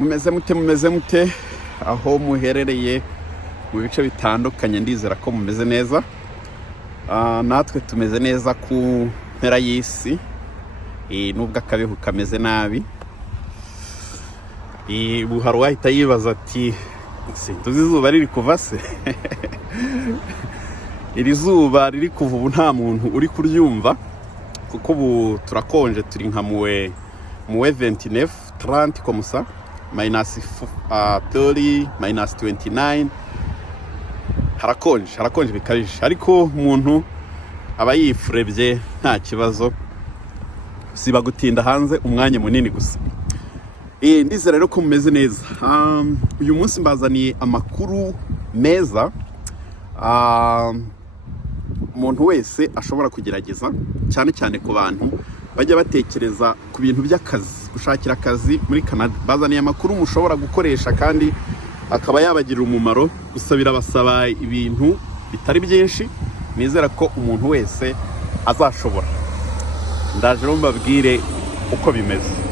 mumeze mute aho muherereye mu bice bitandukanye, ndizera ko mumeze neza. Natwe tumeze neza ku mpera y'isi, nubwo akabeho kameze nabi. Buhari wahita yibaza ati tuzi izuba riri kuva se? Iri zuba riri kuva ubu nta muntu uri kuryumva, kuko ubu turakonje, turi nka muwe 29 30 komusa -30 -29. harakonje bikabije, ariko umuntu aba yifurebye nta kibazo, siba gutinda hanze umwanya munini gusa. Ndizera rero ko mumeze neza. Uyu munsi mbazaniye amakuru meza umuntu wese ashobora kugerageza, cyane cyane ku bantu bajya batekereza ku bintu by'akazi, gushakira akazi muri Canada. Bazaniye amakuru mushobora gukoresha kandi akaba yabagirira umumaro. Gusa birabasaba ibintu bitari byinshi, nizera ko umuntu wese azashobora. Ndaje rero mbabwire uko bimeze.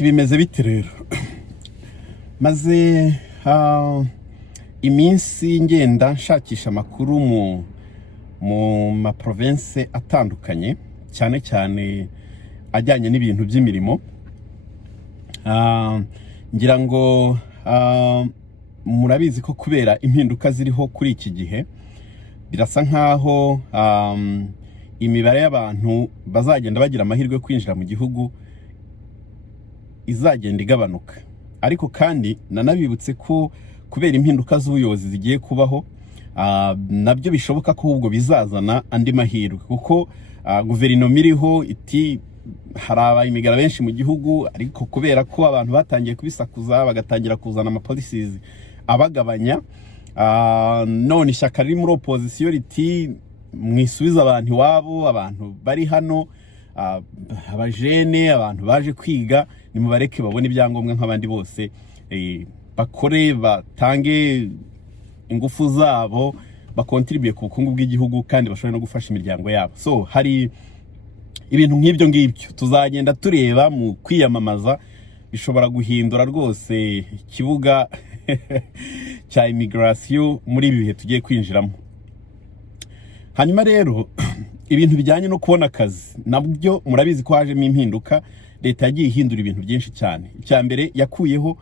Bimeze bite rero? Maze iminsi ngenda nshakisha amakuru mu ma province atandukanye, cyane cyane ajyanye n'ibintu by'imirimo. Ngira ngo murabizi ko kubera impinduka ziriho kuri iki gihe, birasa nkaho imibare y'abantu bazagenda bagira amahirwe yo kwinjira mu gihugu izagenda igabanuka. Ariko kandi nanabibutse ko kubera impinduka z'ubuyobozi zigiye kubaho, nabyo bishoboka ko ubwo bizazana andi mahirwe, kuko guverinoma iriho iti hari imigara benshi mu gihugu, ariko kubera ko abantu batangiye kubisakuza bagatangira kuzana amapolicies abagabanya, none ishyaka riri muri opposition riti mwisubiza abantu iwabo, abantu bari hano, abajene, abantu baje kwiga, nimubareke babone ibyangombwa nk'abandi bose, bakore, batange ingufu zabo, bakontribuye ku bukungu bw'igihugu, kandi bashobora no gufasha imiryango yabo. So hari ibintu nk'ibyo ngibyo tuzagenda tureba mu kwiyamamaza, bishobora guhindura rwose ikibuga cya immigration muri ibi bihe tugiye kwinjiramo. Hanyuma rero ibintu bijyanye no kubona akazi nabyo murabizi ko hajemo impinduka. Leta yagiye ihindura ibintu byinshi cyane. Icya mbere yakuyeho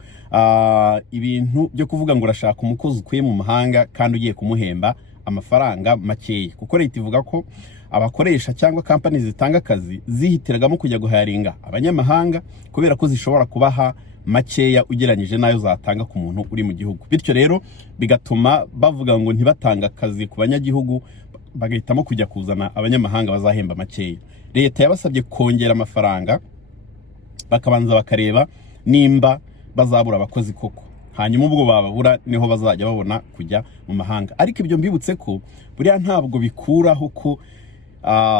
ibintu byo kuvuga ngo urashaka umukozi ukuye mu mahanga kandi ugiye kumuhemba amafaranga makeya, kuko leta ivuga ko abakoresha cyangwa company zitanga akazi zihitiragamo kujya guharinga abanyamahanga kubera ko zishobora kubaha makeya ugereranyije nayo zatanga ku muntu uri mu gihugu. Bityo rero bigatuma bavuga ngo ntibatanga akazi ku banyagihugu, bagahitamo kujya kuzana abanyamahanga bazahemba makeya. Leta yabasabye kongera amafaranga, bakabanza bakareba nimba bazabura abakozi koko, hanyuma ubwo bababura niho bazajya babona kujya mu mahanga. Ariko ibyo mbibutse ko buriya ntabwo bikuraho ko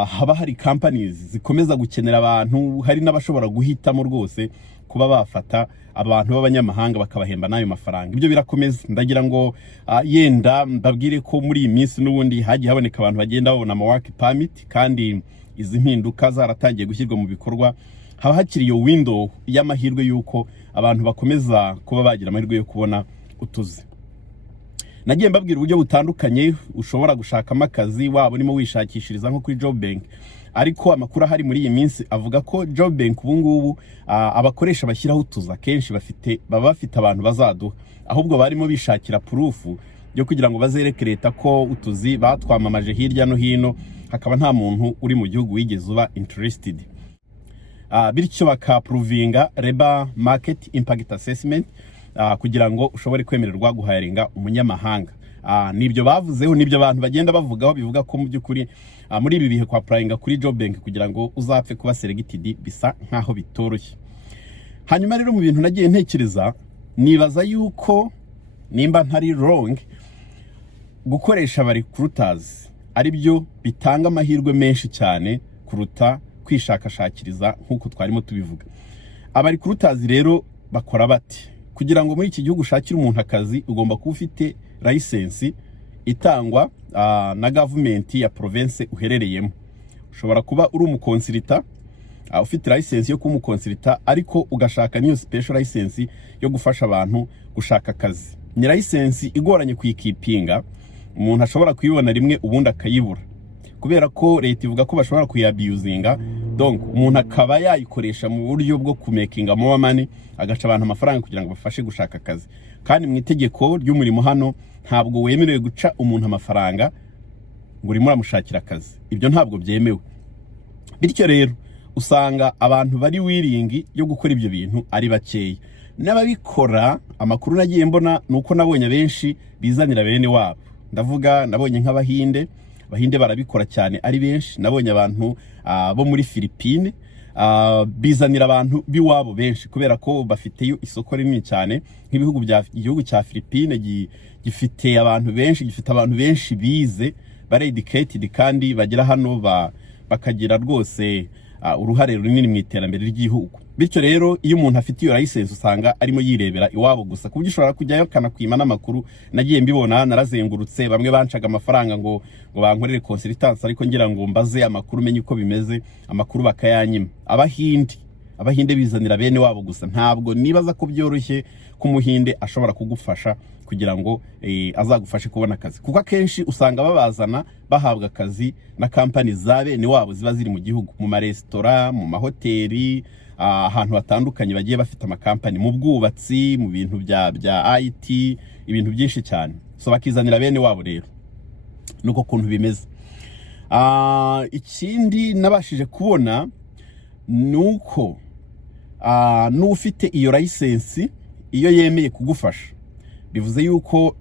haba hari companies zikomeza gukenera abantu, hari n'abashobora guhitamo rwose kuba bafata abantu b'abanyamahanga bakabahemba nayo mafaranga. Ibyo birakomeza. Ndagira ngo yenda mbabwire ko muri iyi minsi n'ubundi hagiye haboneka abantu bagenda babona ama work permit, kandi izi mpinduka zaratangiye gushyirwa mu bikorwa. Haba hakiri iyo window y'amahirwe yuko abantu bakomeza kuba bagira amahirwe yo kubona utuzi. Nagiye mbabwira uburyo butandukanye ushobora gushakamo akazi, waba urimo wishakishiriza nko kuri Job Bank. Ariko amakuru ahari muri iyi minsi avuga ko Job Bank ubu ngubu abakoresha bashyiraho utuza kenshi baba bafite abantu bazaduha, ahubwo barimo bishakira proof yo kugira ngo bazereke leta ko utuzi batwamamaje hirya no hino, hakaba nta muntu uri mu gihugu wigeze uba interested. Bityo bakaprovinga Labor Market Impact Assessment kugira ngo ushobore kwemererwa guharinga umunyamahanga. Nibyo bavuzeho, nibyo abantu bagenda bavugaho, bivuga ko mu by'ukuri muri ibi bihe kwa applyinga kuri Job Bank kugira ngo uzapfe kuba selected bisa nkaho bitoroshye. Hanyuma rero mu bintu nagiye ntekereza, nibaza yuko nimba ntari wrong, gukoresha recruiters ari byo bitanga amahirwe menshi cyane kuruta kwishakashakiriza nkuko twarimo tubivuga. Aba recruiters rero bakora bati kugira ngo muri iki gihugu ushakire umuntu akazi ugomba kuba ufite license itangwa na government ya province uherereyemo. Ushobora kuba uri umukonsilita ufite license yo kuba umukonsilita, ariko ugashaka niyo special license yo gufasha abantu gushaka akazi. Ni license igoranye kuyikipinga, umuntu ashobora kuyibona rimwe ubundi akayibura, kubera ko leta ivuga ko bashobora kuyabusinga. Donc umuntu akaba yayikoresha mu buryo bwo kumakinga more money, agaca abantu amafaranga kugira ngo bafashe gushaka akazi. Kandi mu itegeko ry'umurimo hano ntabwo wemerewe guca umuntu amafaranga ngo urimo uramushakira akazi, ibyo ntabwo byemewe. Bityo rero usanga abantu bari wiringi yo gukora ibyo bintu ari bakeya. N'ababikora, amakuru nagiye mbona nuko nabonye benshi bizanira bene wabo. Ndavuga nabonye nk'Abahinde, Abahinde barabikora cyane ari benshi. Nabonye abantu bo muri Philippines bizanira abantu biwabo benshi, kubera ko bafiteyo isoko rinini cyane. Nk'ibihugu igihugu cya Philippines gifite abantu benshi, gifite abantu benshi bize, bari educated, kandi bagira hano bakagira rwose uruhare runini mu iterambere ry'igihugu. Bityo rero iyo umuntu afite iyo license usanga arimo yirebera iwabo gusa, kubyo ushobora kujyayo kanakwima n'amakuru. Nagiye mbibona, narazengurutse, bamwe bancaga amafaranga ngo bankorere consultance, ariko ngira ngo mbaze amakuru menye uko bimeze, amakuru bakayanyima. Abahinde bizanira bene wabo gusa. Ntabwo nibaza ko byoroshye ko Umuhinde ashobora kugufasha kugira ngo azagufashe kubona akazi, kuko akenshi usanga babazana bahabwa akazi na company za bene wabo ziba ziri mu gihugu, mu maresitora, mu mahoteli, ahantu hatandukanye bagiye bafite amakampani, mu bwubatsi, mu bintu bya IT, ibintu byinshi cyane. So bakizanira bene wabo. Rero nuko kuntu bimeze. Ikindi nabashije kubona nuko n'ufite iyo license, iyo yemeye kugufasha, bivuze yuko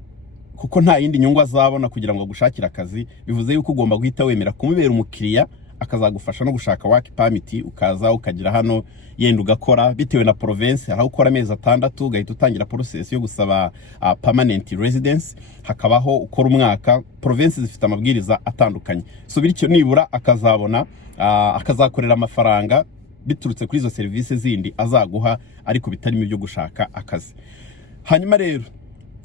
kuko nta yindi nyungu azabona kugira ngo gushakira akazi, bivuze yuko ugomba guhita wemera kumubera umukiriya, akazagufasha no gushaka work permit, ukaza ukagira hano yenda ugakora bitewe na province. Aho ukora amezi 6 ugahita utangira process yo gusaba permanent residence, hakabaho ukora umwaka. Province zifite amabwiriza atandukanye, so bityo nibura akazabona akazakorera amafaranga biturutse kuri izo service zindi azaguha, ariko bitarimo byo gushaka akazi. Hanyuma rero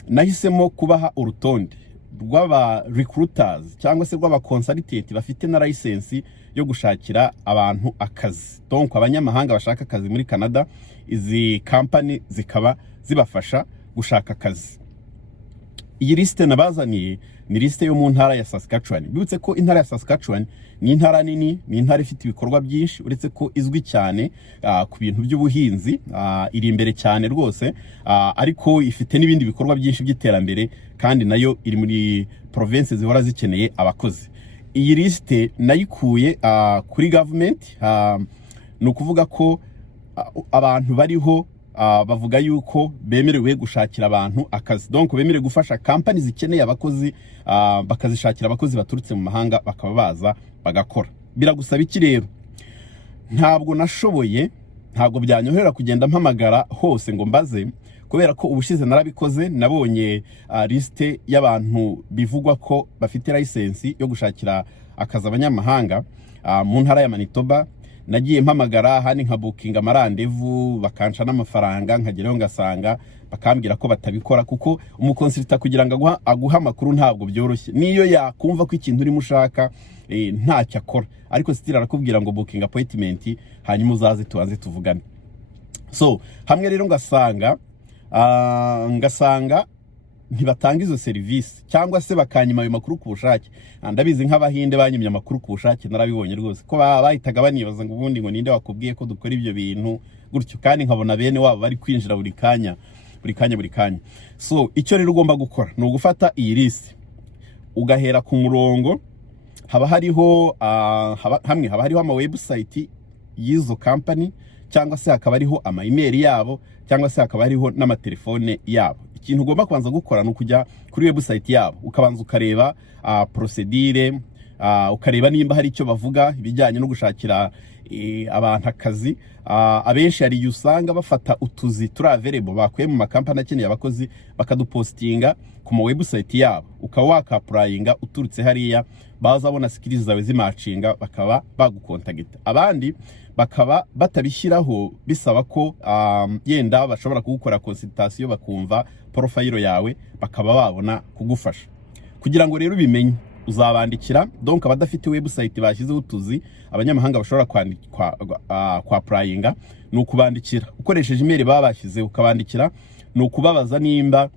nahisemo kubaha urutonde rw'aba recruiters cyangwa se rw'aba consultant bafite na license yo gushakira abantu akazi. Donc abanyamahanga bashaka akazi muri Canada, izi company zikaba zibafasha gushaka akazi. Iyi liste nabazaniye ni liste yo mu ntara ya Saskatchewan. Bibutse ko intara ya Saskatchewan ni intara nini, ni intara ifite ibikorwa byinshi, uretse ko izwi cyane ku bintu by'ubuhinzi, iri imbere cyane rwose, ariko ifite n'ibindi bikorwa byinshi by'iterambere, kandi nayo iri muri province zihora zikeneye abakozi. Iyi liste nayikuye kuri government, no kuvuga ko abantu bariho bavuga yuko bemerewe gushakira abantu akazi. Donc bemerewe gufasha company zikeneye abakozi, bakazishakira abakozi baturutse mu mahanga, bakaba baza bagakora. Biragusaba iki rero? Ntabwo nashoboye, ntabwo byanyohera kugenda mpamagara hose ngo mbaze, kubera ko ubushize narabikoze. Nabonye liste y'abantu bivugwa ko bafite license yo gushakira akazi abanyamahanga mu ntara ya Manitoba. Nagiye mpamagara hani nka booking amarandevu, bakanca n'amafaranga, nkageraho ngasanga bakambwira ko batabikora, kuko umukonsulta kugira ngo aguha amakuru ntabwo byoroshye. Niyo yakumva ko ikintu urimo ushaka ntacyo akora, ariko still arakubwira ngo booking appointment, hanyuma uzaze tuanze tuvugane. So hamwe rero ngasanga ntibatanga izo service, cyangwa se bakanyima ayo makuru ku bushake. Ndabizi nk'Abahinde banyimye amakuru ku bushake, narabibonye rwose ko bahitaga banibaza ngo ubundi ngo ninde wakubwiye ko dukora ibyo bintu gutyo, kandi nkabona bene wabo bari kwinjira buri kanya. So icyo rero ugomba gukora ni ugufata iyi liste ugahera ku murongo. Haba hariho ama website y'izo company, cyangwa se hakaba hariho ama email yabo, cyangwa se hakaba hariho n'amatelefone yabo. Ikintu ugomba kubanza gukora ni ukujya kuri website yabo, ukabanza ukareba procedure, ukareba nimba hari icyo bavuga ibijyanye no gushakira abantu akazi. Abenshi hari usanga bafata utuzi turi available bakuye mu makampani akeneye abakozi, bakadupostinga ku ma website yabo, ukaba wakapplyinga uturutse hariya, bazabona skills zawe zimacinga, bakaba bagukontakita. Abandi bakaba batabishyiraho bisaba ko yenda bashobora kugukora consultation bakumva profile yawe bakaba babona kugufasha. Kugira ngo rero ubimenye uzabandikira, donc abadafite website bashyizeho utuzi abanyamahanga bashobora kwa applyinga, ni ukubandikira ukoresheje email baba bashyize, ukabandikira ni ukubabaza nimba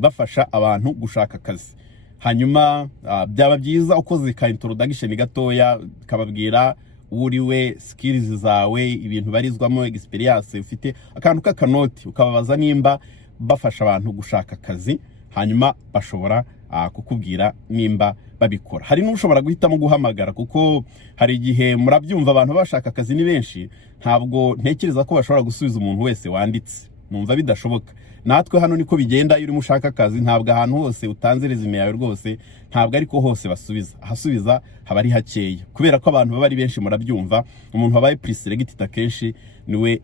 bafasha abantu gushaka akazi. Hanyuma byaba byiza ukoze ka introduction gatoya, kababwira uriwe, skills zawe, ibintu barizwamo, experience ufite, akantu k'akanoti, ukababaza nimba bafasha abantu gushaka akazi. Hanyuma bashobora kukubwira nimba babikora. Hari n'ushobora guhitamo guhamagara, kuko hari igihe murabyumva abantu bashaka akazi ni benshi, ntabwo ntekereza ko bashobora gusubiza umuntu wese wanditse, numva bidashoboka. Natwe hano niko bigenda, iyo uri mushaka akazi ntabwo ahantu hose utanze resume yawe rwose ntabwo ariko hose basubiza, ahasubiza haba ari hakeya, kubera ko abantu baba ari benshi. Murabyumva, umuntu wabaye preselected akenshi niwe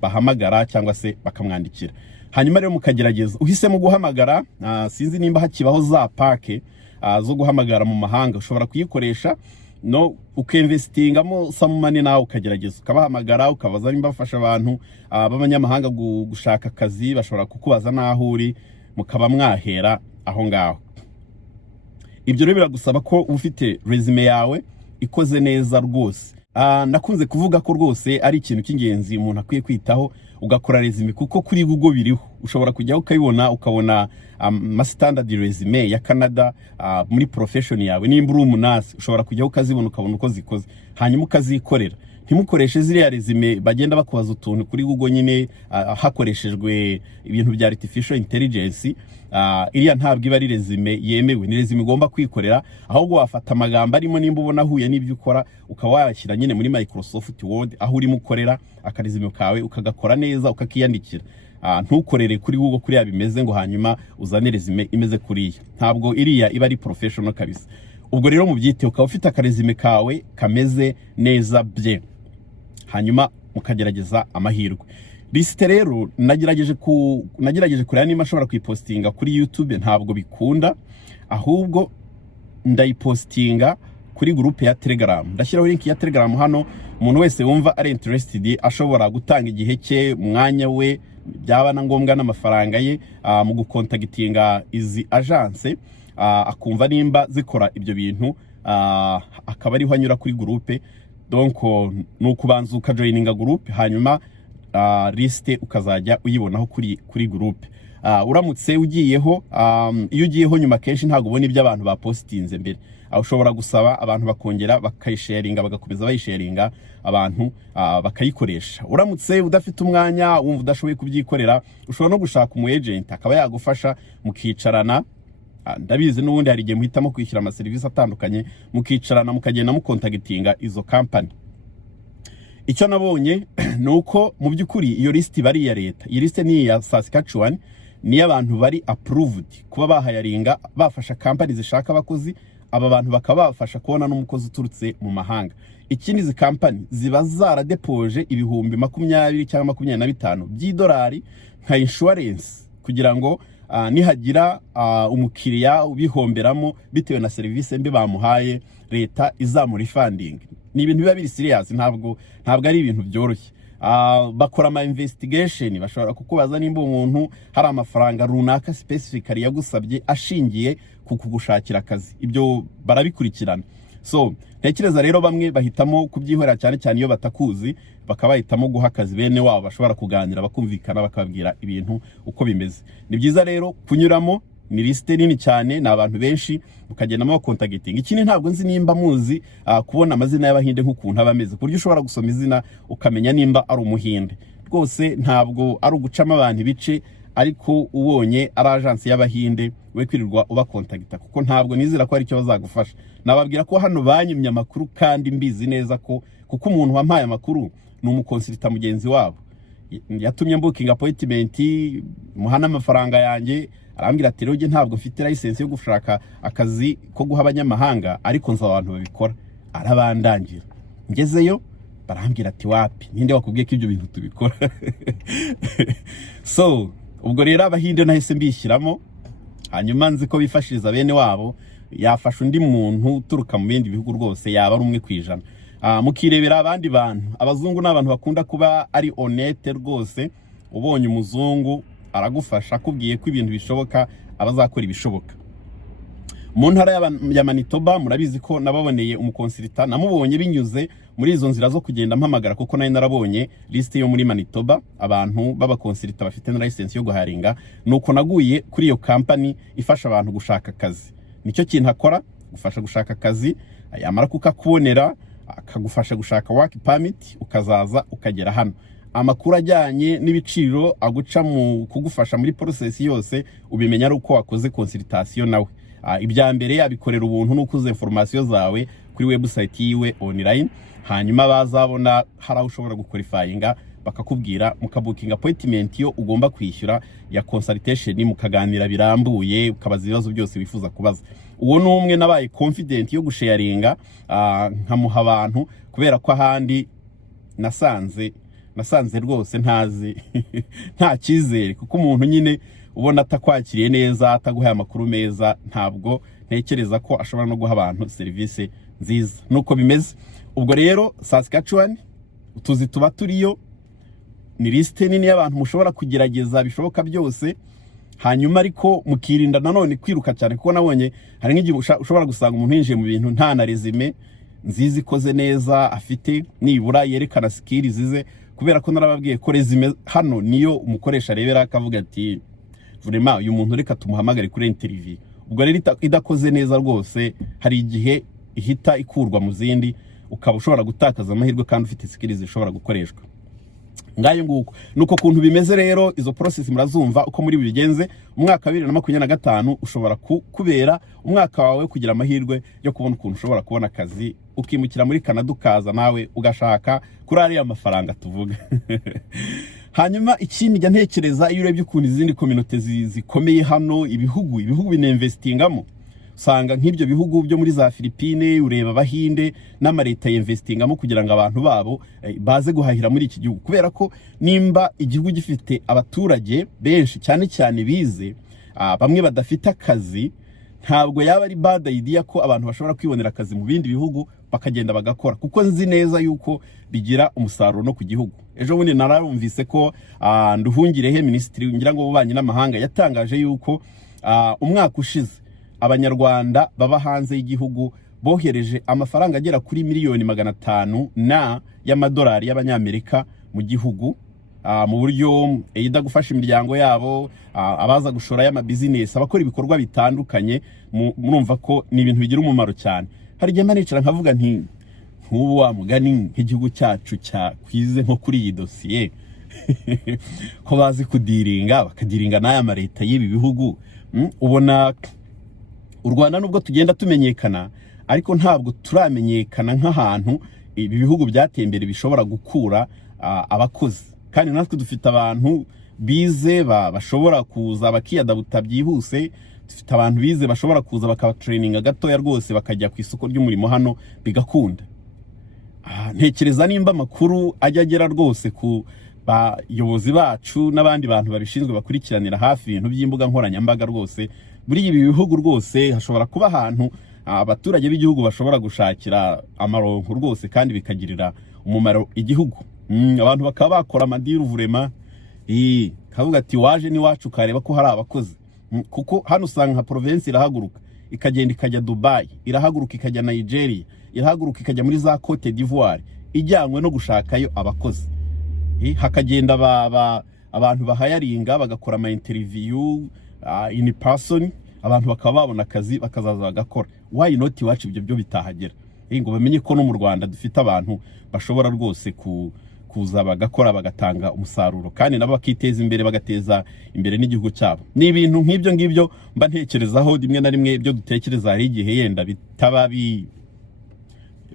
bahamagara cyangwa se bakamwandikira. Hanyuma rero mukagerageza, uhisemo guhamagara, sinzi nimba hakibaho za pake zo guhamagara mu mahanga, ushobora kuyikoresha no ukinvestingamo some money, nawe ukagerageza ukabahamagara, ukabaza nimba bafasha abantu b'abanyamahanga gushaka akazi. Bashobora kukubaza naho uri, mukaba mwahera aho ngaho. Ibyo rero biragusaba ko ufite resume yawe ikoze neza rwose. Nakunze kuvuga ko rwose ari ikintu cy'ingenzi umuntu akwiye kwitaho, ugakora resume, kuko kuri Google biriho, ushobora kujyaho ukayibona, ukabona ma standard resume ya Canada muri profession yawe. Nimba uri umunasi ushobora kujyaho ukazibona, ukabona uko zikoze, hanyuma ukazikorera. Ntimukoreshe ziriya resume bagenda bakubaza utuntu kuri Google nyine hakoreshejwe ibintu bya artificial intelligence. Iriya ntabwo iba ari resume yemewe, ni resume ugomba kwikorera. Ahubwo wafata amagambo arimo, nimba ubona huye n'ibyo ukora, ukaba wayashyira nyine muri Microsoft Word aho urimo ukorera akaresume kawe, ukagakora neza, ukakiyandikira. Ntukorere kuri Google kuriya bimeze ngo hanyuma uzane resume imeze kuriya, ntabwo iriya iba ari professional kabisa. Ubwo rero mubyite, ukaba ufite akaresume kawe kameze neza bye, hanyuma mukagerageza amahirwe. Liste rero nagerageje kureba niba ashobora kuyipostinga kuri YouTube, ntabwo bikunda, ahubwo ndayipostinga kuri groupe ya Telegram. Ndashyiraho link ya Telegram hano, umuntu wese wumva ari interested ashobora gutanga igihe cye, umwanya we, byaba na ngombwa n'amafaranga ye mu gukontagitinga izi agence, akumva nimba zikora ibyo bintu, akaba ariho anyura kuri groupe. Donc nukubanza ukajoininga groupe, hanyuma liste ukazajya uyibonaho kuri groupe. Uramutse ugiyeho, iyo ugiyeho nyuma kenshi ntabwo ubona ibyo abantu bapostinze mbere, ushobora gusaba abantu bakongera bakayisharinga, bagakomeza bayisharinga, abantu bakayikoresha. Uramutse udafite umwanya, wumva udashoboye kubyikorera, ushobora no gushaka umu agent akaba yagufasha, mukicarana. Ndabizi n'ubundi hari igihe muhitamo kwishyura ama service atandukanye, mukicarana mukagenda mukontagitinga izo company. Icyo nabonye nuko mu byukuri iyo list bari ya leta, iyi list ni ya Saskatchewan, ni abantu bari approved kuba bahayaringa, bafasha company zishaka abakozi. Aba bantu bakaba bafasha kubona n'umukozi uturutse mu mahanga. Ikindi izi company ziba zaradepoje ibihumbi 20 cyangwa 25 by'idolari nka insurance, kugira ngo nihagira umukiriya ubihomberamo bitewe na service mbi bamuhaye, leta izamura funding. Ni ibintu biba biri serious, ntabwo ari ibintu byoroshye. Bakora ama investigation, bashobora kukubaza nimba umuntu hari amafaranga runaka specifically yagusabye ashingiye kukugushakira akazi. Ibyo barabikurikirana. So ntekereza rero bamwe bahitamo kubyihorera, cyane cyane iyo batakuzi, bakabahitamo guha akazi bene wabo, bashobora kuganira bakumvikana, bakabwira ibintu uko bimeze. Ni byiza rero kunyuramo, ni liste nini cyane, na abantu benshi, mukagenda mu contacting. Ikindi ntabwo nzi nimba muzi kubona amazina y'abahinde nk'ukuntu abameze, kuryo ushobora gusoma izina ukamenya nimba ari umuhinde. Rwose ntabwo ari ugucama abantu ibice, ariko ubonye ari agence y'abahinde we kwirirwa uba contacta, kuko ntabwo nizira ko ari cyo bazagufasha. Nababwira ko hano banyimye amakuru, kandi mbizi neza ko kuko umuntu wampaye amakuru ni umukonsulta mugenzi wabo, yatumye booking appointment, muhana amafaranga yanjye, arambwira ati rero ntabwo mfite license yo gushaka akazi ko guha abanyamahanga, ariko nza abantu babikora. Arabandangira, ngezeyo barambwira ati wapi, ninde wakubwiye ko ibyo bintu tubikora? So ubwo rero abahinde nahise mbishyiramo, hanyuma nzi ko bifashiriza bene wabo, yafasha undi muntu uturuka mu bindi bihugu rwose yaba ari 1%. mukirebera abandi bantu. Abazungu n'abantu bakunda kuba ari honnête rwose, ubonye umuzungu aragufasha akubwiye ko ibintu bishoboka abazakora ibishoboka. Mu ntara ya Manitoba murabizi ko nababoneye umukonsilita, namubonye binyuze muri izo nzira zo kugenda mpamagara, kuko nayo narabonye liste yo muri Manitoba abantu b'abakonsilita bafite na license yo guharinga, nuko naguye kuri iyo company ifasha abantu gushaka akazi. Nicyo kintu akora, gufasha gushaka akazi, yamara kukakubonera akagufasha gushaka work permit, ukazaza ukagera hano. Amakuru ajyanye n'ibiciro aguca mu kugufasha muri process yose ubimenya ari uko wakoze consultation nawe. Ibya mbere yabikorera ubuntu nukuze information zawe kuri website yiwe online, hanyuma bazabona hari ushobora guqualifyinga bakakubwira, mukabukinga appointment yo ugomba kwishyura ya consultation, mukaganira birambuye, ukabaza ibibazo byose wifuza kubaza. Uwo numwe nabaye confident yo gusharinga nkamuha abantu, kubera ko ahandi nasanze rwose ntazi nta cyizere, kuko umuntu nyine ubona atakwakiriye neza, ataguhaye amakuru meza, ntabwo ntekereza ko ashobora no guha abantu service nziza. Nuko bimeze. Ubwo rero Saskatchewan utuzi tuba turiyo, ni liste nini y'abantu mushobora kugerageza bishoboka byose, hanyuma ariko mukirinda nanone kwiruka cyane, kuko nabonye hari nk'igihe ushobora gusanga umuntu yinjiye mu bintu nta na resume nziza ikoze neza afite, nibura yerekana skills zize, kubera ko narababwiye ko resume hano niyo umukoresha arebera akavuga ati vraiment uyu muntu reka tumuhamagare kuri interview. Ubwo rero idakoze neza rwose hari igihe ihita ikurwa mu zindi, ukaba ushobora gutakaza amahirwe kandi ufite skills zishobora gukoreshwa. Ngayo nguko nuko kuntu bimeze rero. Izo process murazumva uko muri bigenze. Umwaka 2025 ushobora kubera umwaka wawe kugira amahirwe yo kubona ukuntu ushobora kubona akazi, ukimukira muri Canada ukaza nawe ugashaka kuri ari amafaranga tuvuga. Hanyuma ikindi njya ntekereza, iyo urebye ukuntu izindi community zikomeye hano, ibihugu bininvestingamo, usanga nk'ibyo bihugu byo muri za Philippines, ureba Abahinde n'amareta yinvestingamo kugira ngo abantu babo baze guhahira muri iki gihugu, kubera ko nimba igihugu gifite abaturage benshi cyane cyane bize, bamwe badafite akazi, ntabwo yaba ari bad idea ko abantu bashobora kwibonera akazi mu bindi bihugu bakagenda bagakora, kuko nzi neza yuko bigira umusaruro no ku gihugu. Ejo bundi narumvise ko Nduhungirehe Minisitiri ngira ngo ubanye n'amahanga yatangaje yuko umwaka ushize Abanyarwanda baba hanze y'igihugu bohereje amafaranga agera kuri miliyoni 500 y'amadolari y'abanyamerika mu gihugu, mu buryo yida gufasha imiryango yabo, abaza gushora y'ama business, abakora ibikorwa bitandukanye. Murumva ko ni ibintu bigira umumaro cyane. Hari igihe manicara nkavuga nti nk'ubu wa mugani nk'igihugu cyacu kwize nko kuri iyi dossier ko bazi kudiringa bakadiringa n'aya mareta y'ibi bihugu. Ubona u Rwanda nubwo tugenda tumenyekana, ariko ntabwo turamenyekana nk'ahantu ibi bihugu byateye imbere bishobora gukura abakozi, kandi natwe dufite abantu bize bashobora kuza bakiyadabuta byihuse. Dufite abantu bize bashobora kuza bakaba training gatoya rwose bakajya ku isoko ry'umurimo hano bigakunda. Ntekereza nimba makuru ajya agera rwose ku bayobozi bacu n'abandi bantu babishinzwe bakurikiranira hafi ibintu by'imbuga nkoranyambaga, rwose muri ibi bihugu rwose hashobora kuba ahantu abaturage b'igihugu bashobora gushakira amaronko rwose, kandi bikagirira umumaro igihugu. Abantu bakaba bakora amadiru vraiment, kavuga ati waje ni wacu kareba ko hari abakozi, kuko hano usanga nka province irahaguruka ikagenda ikajya Dubai, irahaguruka ikajya Nigeria, irahaguruka ikajya muri za Cote d'Ivoire, ijyanywe no gushakayo abakozi. Hakagenda abantu bahayaringa bagakora ama interview in person, abantu bakaba babona akazi bakazaza bagakora. Why not iwacu ibyo byo bitahagera? Ngo bamenye ko no mu Rwanda dufite abantu bashobora rwose kuza bagakora bagatanga umusaruro, kandi nabo bakiteza imbere bagateza imbere n'igihugu cyabo. Ni ibintu nk'ibyo ngibyo mba ntekerezaho rimwe na rimwe, ibyo dutekereza hari igihe yenda bitaba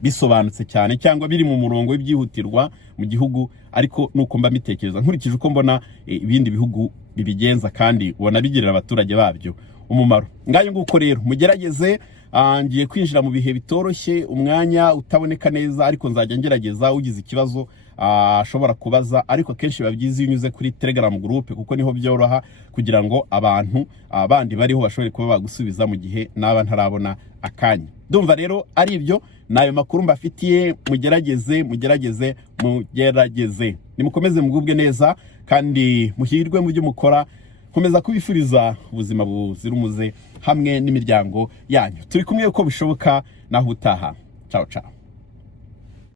bisobanutse cyane cyangwa biri mu murongo w'ibyihutirwa mu gihugu, ariko nuko mba mitekereza nkurikije uko mbona ibindi bihugu bibigenza, kandi ubona bigirira abaturage babyo umumaro. Ngayo nguko rero mugerageze. Ngiye kwinjira mu bihe bitoroshye, umwanya utaboneka neza, ariko nzajya ngerageza ugize ikibazo ashobora kubaza, ariko akenshi biba byiza iyo unyuze kuri Telegram group kuko niho byoroha kugira ngo abantu bandi bariho bashobore kuba bagusubiza mu gihe naba ntarabona akanya. Ndumva rero ari ibyo nayo makuru mbafitiye, mugerageze nimukomeze mugubwe neza kandi muhirwe mu byo mukora. Komeza kubifuriza ubuzima buzira umuze hamwe n'imiryango yanyu. Turi kumwe uko bishoboka naho utaha. Ciao ciao.